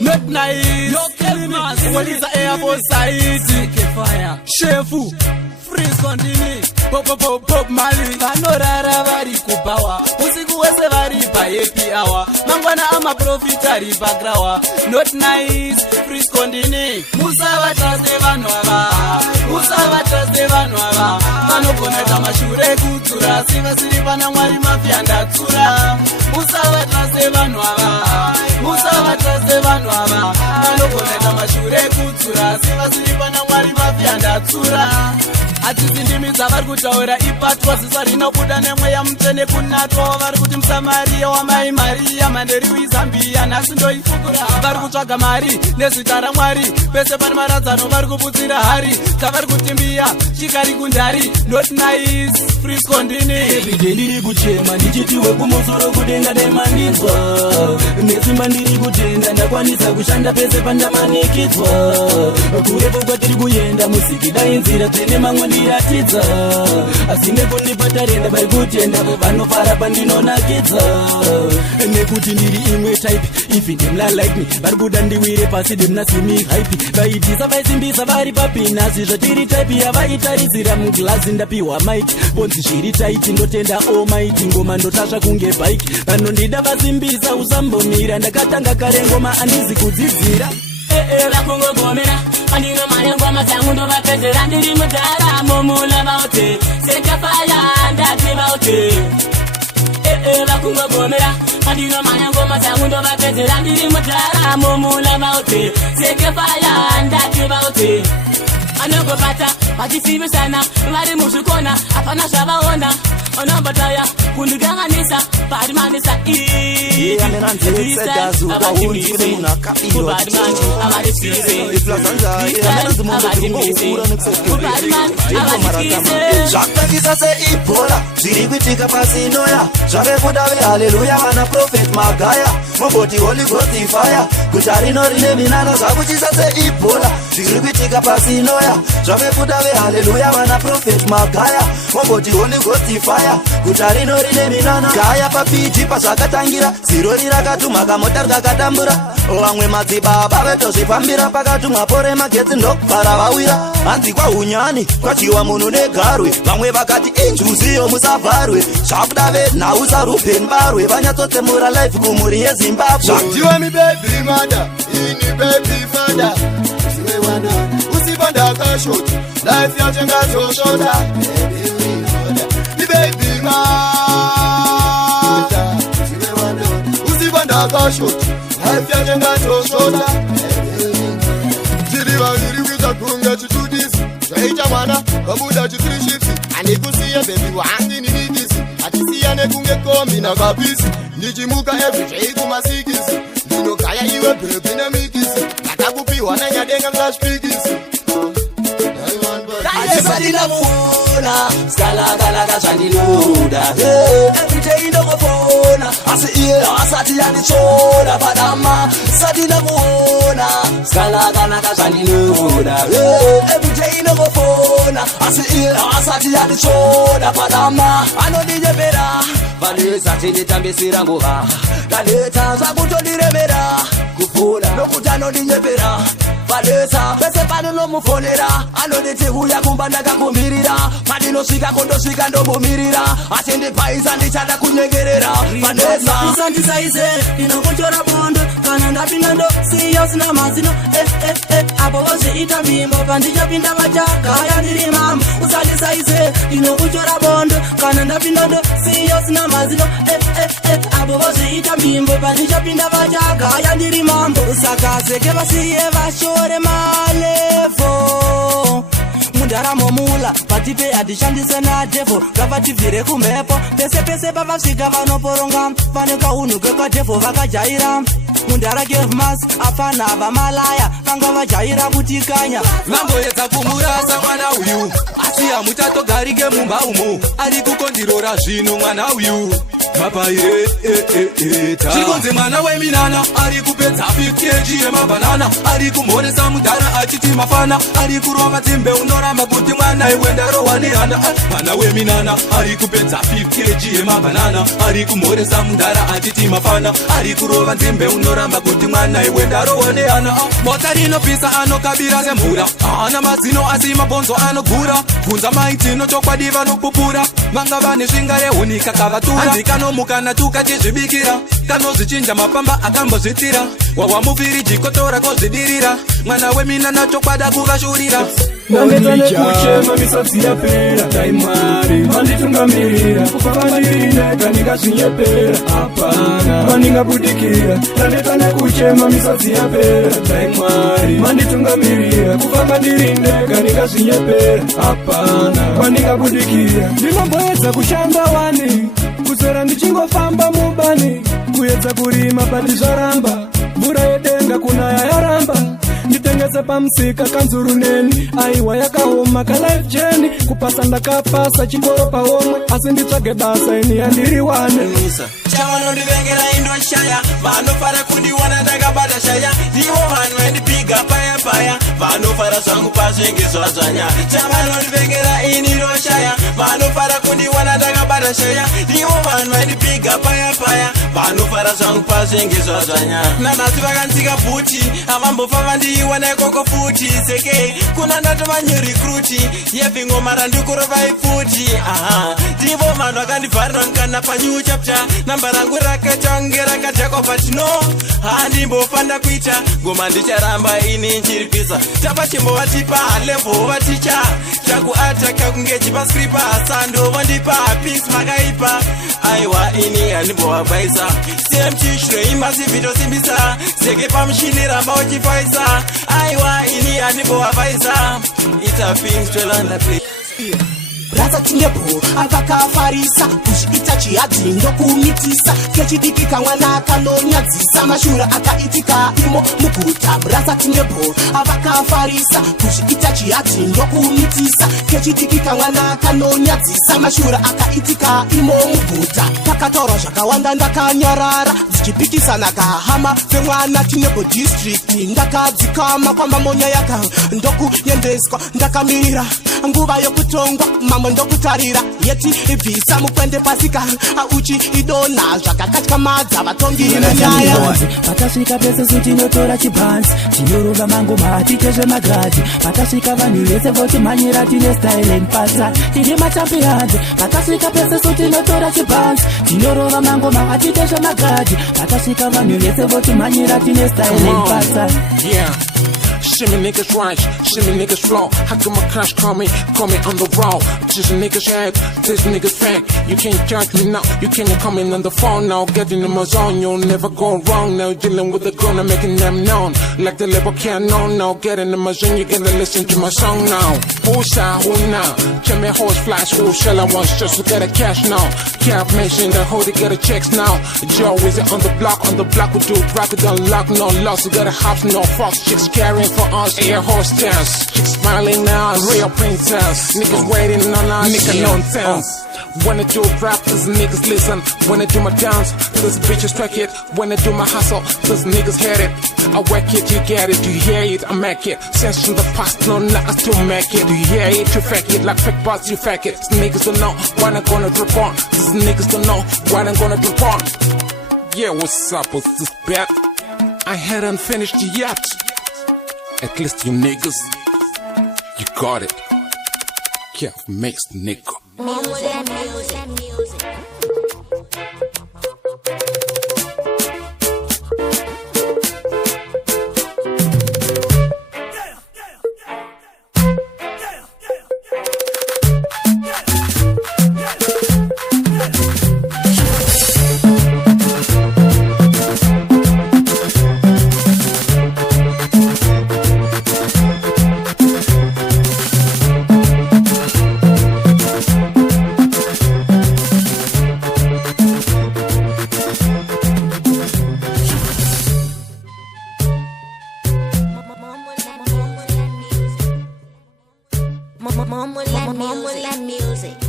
Medley, yo Kelmas, Police Air Force Society, Fire, Shefu, Freeze continue, Pop Mali, Panorara vari kupawa, usiku wese vari pa happy hour, mangwana ama profitari bagrawa, not nice, Freeze continue, Musava trust vanhu ava, Musava trust vanhu ava, vanogona mashure kutura, siva siri pana mwari mafia ndatura, Musava trust vanhu ava, Musava trust vanhu ava, vanogona mashure kutura, siva siri pana mwari mafia ndatura. Atisi ndimi dzavari kutaura ipatwa zisa rinobuda nemweya mutene kunatwa vari kuti musamariya wamai mariya manderi wizambiya nhasi ndoifukura vari kutsvaga mari nezita ramwari pese pane maradzano vari kuputsira hari dzavari kutimbiya chikari kundari not nice frisco ndini everyday ndiri kuchema ndichitiwe kumusoro kudenga daimandinzwa nesimba ndiri kutenda ndakwanisa kushanda pese pandamanikidzwa kurepo kwatiri kuyenda musiki dainzira tene mamwe ndiratidza asi nekunipatarenda vari kutenda vanofara pandinonakidza nekuti ndiri imwe type if ndimla like me vari kuda ndiwire pasi demnasimi hype vaitisa vaisimbisa vari papinasi zvatiri type yavaitarisira muglazi ndapiwa mike bonzi zviri taiti ndotenda omaiti ngoma ndotasva kunge bike vanondida vasimbisa usambomira ndakatanga kare ngoma andizi kudzidzira vakungogomera andino manyangoma dzangu ndovapedzera ndiri mudaramo muna vaute sekafaya ndati vaute vakungogomera andino manyangoma dzangu ndovapedzera ndiri mudaramo muna vaute sekafaya ndati vaute anongobata vachisivisana vari muzvikona hapana zvavaona onombataya kundiganganisa parimanisa zvakutangisa seibhora zviri kuitika pasi inoya zvave kuda vehaleluya vana profet magaya moboti holy ghost fire guta rino rine minana zvakuchisa seibhora zviri kuitika pasi inoya zvave kuda vehaleluya vana profet magaya moboti holy ghost fire guta rino rine minana gaya papiti pazvakatangira zirori rakatumwa kamotari kakatambura vamwe madzibaba vetozvifambira pakatumwa pore magetsi ndokubvara vawira hanzi kwahunyani kwachiwa munhu negarwe vamwe vakati injuziyo musabvarwe zvakuda venhausa rupeni barwe vanyatsotsemura life kumhuri yezimbabwe zvakutiwa mibebi mada ini bebi fada ziwewana usipa ndakashoti life yachengatoshoda mibebi mada ziwewana usipa ndakashoti life yachengatoshoda tiriva riri kuita kunga chitudisi zvaita mwana vabuda chitirishipsi handikusiya bebi wangi ninidisi hatisiya nekunge kombi nakapisi ndichimuka evhi zveikumasikisi ndinogaya iwe bebi nemikisi ndakakupiwa nanyadenga ngazvipikisi ndinavona skalakalaka zvandinoda everyday ndokofona asi iye asati yanditsvoda padama sati ndamuona skalakalaka zvandinoda everyday ndokofona asi iye asati yanditsvoda padama anondinyepera vanezati nditambisira nguva ndaleta zvakutondiremera kufuna nokuti anondinyepera vadesa pese paninomufonera anonditi uya kumba ndakakumbirira pandinosvika kondosvika ndombomirira asi ndipaisa ndichada kunyengerera vanesa ndisaise ndinokuchora bondo kana ndapinda ndosiya sina mazino apo vozviita mbimbo pandichapinda vachagaya ndiri mambo usandisaise ndinokuchora bondo kana ndapinda ndosiya sina mazino apo vozviita mbimbo pandichapinda vachagaya ndiri mambo usakazeke vasiye vashore malevo mundaramo mula patipe hatishandise nadhevho ngavativhire kumhepo pese pese pavasvika vanoporonga pane kaunhuke kwadhevho vakajaira mundara kevmas afana vamalaya vanga vajaira kutikanya mamboedza kumurasa mwana uyu asi hamutatogarike mumba umo ari kukondirora zvino mwana uyu papa chikonze mwana weminana ari kupedza 50 kg yemabanana ari kumhoresa mudhara achiti mafana ari kurova dzimbe unoramba kuti mwana iwe ndarohwa nehana mwana weminana ari kupedza 50 kg yemabanana ari kumhoresa mudhara achiti mafana ari kurova dzimbe unoramba kuti mwana iwe ndarohwa nehana bota rinopisa anokabira semvura haana mazino asi mabhonzo anogura kunza maitino chokwadi vanopupura vanga vane svinga rehunika kavatura hanzi kanomuka natuka chizvibikira kanozvichinja mapamba akambozvitira wawa mufiriji kotora kozvidirira mwana weminana chokwada kuvashurira nandetane kuchema misodzi yapera taimwari manditungamirira kufa vandirine kandingazvinyepera hapana vandingabudikira nandetane kuchema misodzi yapera taimwari manditungamirira kufa vandirine kandingazvinyepera hapana vandingabudikira ndinomboedza kushanda wani kuzora ndichingofamba mubani kuedza kurima bati zvaramba mvura yedenga kunaya yaramba nditengese pamusika kanzuruneni aiwa yakaoma kalife jeni kupasa ndakapasa chikoro paomwe asi nditsvage basa ini yandiri wane chavanondivengera indoshaya vanofara kundiwana ndakabata shaya ndivo vanhu vandipiga paya paya vanofara zvangu pazvinge zvadzvanya chavanondivengera iniroshaya vanofara kundiwana ndakabata shaya ndivo vanhu vandipiga paya paya vanofara zvangu pazvinge zvadzvanya nanhasi vakanzika bhuti havambofa vandiiwana ikoko futi seke kuna ndatova nyurikruti yebvingomara ndikurovai futi ndivo vanhu vakandivharira mukana panyu chapta namba rangu rakatange rakajakwa but no handimbofanda kuita ngoma ndicharamba ini nchiripisa tapachimboatipa levo vaticha chakuataka kunge chipa skripa sando vandipa pings makaipa aiwa ini handimbovabvaisa semchishiro imasivhitosimbisa seke pamushini ramba uchifaisa aiwa ini handimbovabvaisa ita pings tolanda play Raza tingepo avakafarisa kuzviita chihadzi ndokumitisa kechidiki kamwana kanonyadzisa mashura akaitika imo muguta raza tingepo avakafarisa kuzviita chihadzi ndokumitisa kechidiki kamwana kanonyadzisa mashura akaitika imo muguta takatorwa zvakawanda ndakanyarara dzichipikisana kahama femwana tingepo district ndakadzikama kwamba monya yaka ndokuyendeswa ndakamirira nguva yokutongwa mamwe ndokutarira yeti ibvisa mukwende pasika auchi idona zvakakatyamadza vatongi nenyaya patasvika pese sutinotora chibhanzi tinorova mangoma atite zvemagadhi patasvika vanhu vese votimhanyira tine style and pattern tiri machampions patasvika pese sutinotora chibhanzi tinorova mangoma atite zvemagadhi patasvika vanhu vese votimhanyira tine style and pattern Shimmy niggas right, shimmy niggas flow. How come my crush call me on the road? Just niggas head, this niggas fake. You can't judge me now, you can't come in on the phone now. Getting in my zone, you'll never go wrong now. Dealing with the gun, I'm making them known. Like the label can't know now. Getting in my zone, you gotta listen to my song now. Who's that, who now? Tell me horse flash, who shall I want just to get a cash now? Can't mention the hoe to get a checks now. Joe is it on the block we do crocodile lock, no loss. You got a house, no fox, chicks carrying for us, air hostess. Chicks smiling now, real princess. Niggas waiting on us, nigga nonsense. When I do rap, these niggas listen. When I do my dance, these bitches track it. When I do my hustle, these niggas hate it. I work it, you get it, you hear it, I make it. Sense from the past, no nuts to make it. You hear it, you fake it, like fake bots, you fake it. These niggas don't know what I'm gonna drip on. These niggas don't know what I'm gonna drip on. Yeah, what's up with this bet? I hadn't finished yet. At least you niggas, you got it. Yeah, makes nigga. Mom will let music.